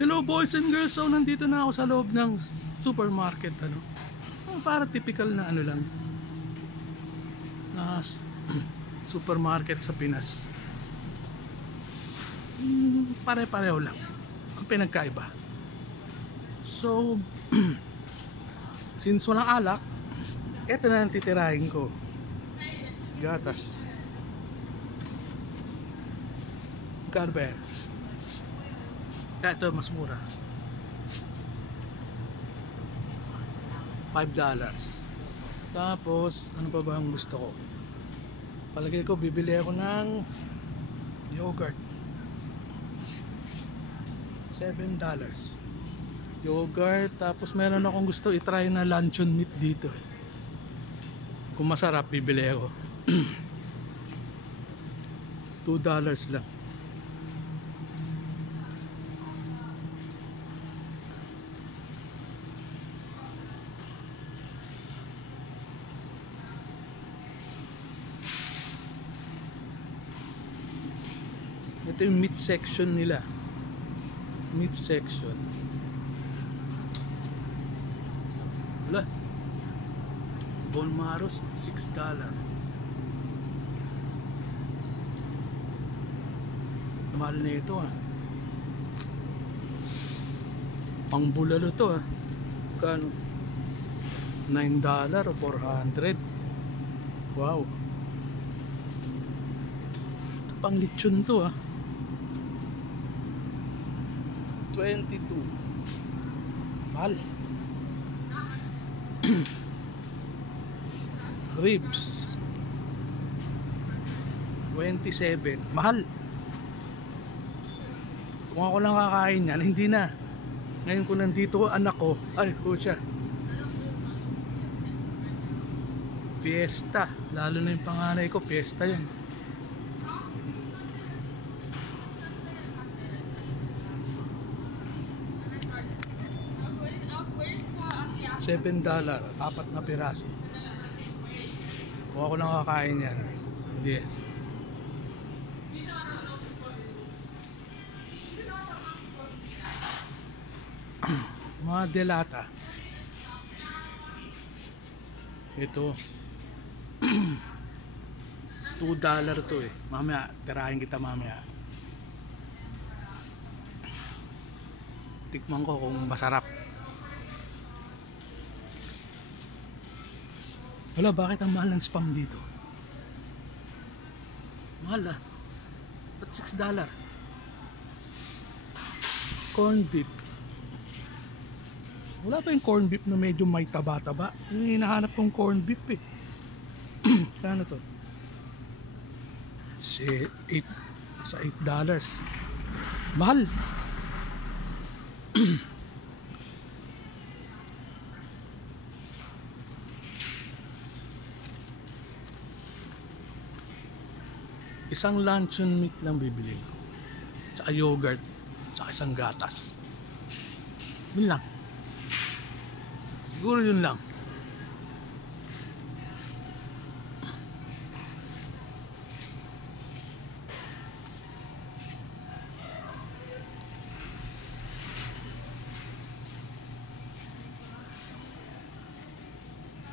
Hello boys and girls, so nandito na ako sa loob ng supermarket, para typical na lang na supermarket sa Pinas. Pare-pareho lang ang pinagkaiba. So since walang alak, eto na ang titirahin ko. Gatas. Magkano ba yan? Ito mas mura, $5. Tapos ano pa ba ang gusto ko? Palagay ko bibili ako ng yogurt, $7 yogurt. Tapos meron akong gusto i-try na luncheon meat dito. Kung masarap bibili ako. $2 lang. Ito yung meat section nila. Meat section. Wala. Bone marrow, $6. Mahal na ito Pang bulalo to Kano? $9 o 400. Wow. Pang lechon to $22. Mahal. Ribs $27. Mahal. Kung ako lang kakain yan, hindi na. Ngayon kung nandito anak ko, ay kutya, fiesta. Lalo na yung panganay ko, fiesta yun. $7, 4 na piraso. Kung ako lang kakain yan, hindi. Mga delata. Ito $2 to Mamaya, tirahin kita mamaya. Tikman ko kung masarap. Wala, bakit ang mahal ng spam dito? Mahal Ba't $6? Corn beef. Wala pa yung corn beef na medyo may taba-taba. Yung hinahanap kong corn beef Kano to? Sa $8. Mahal. Isang luncheon meat lang bibili ko, tsaka yogurt, tsaka isang gatas. Yun lang. Siguro yun lang.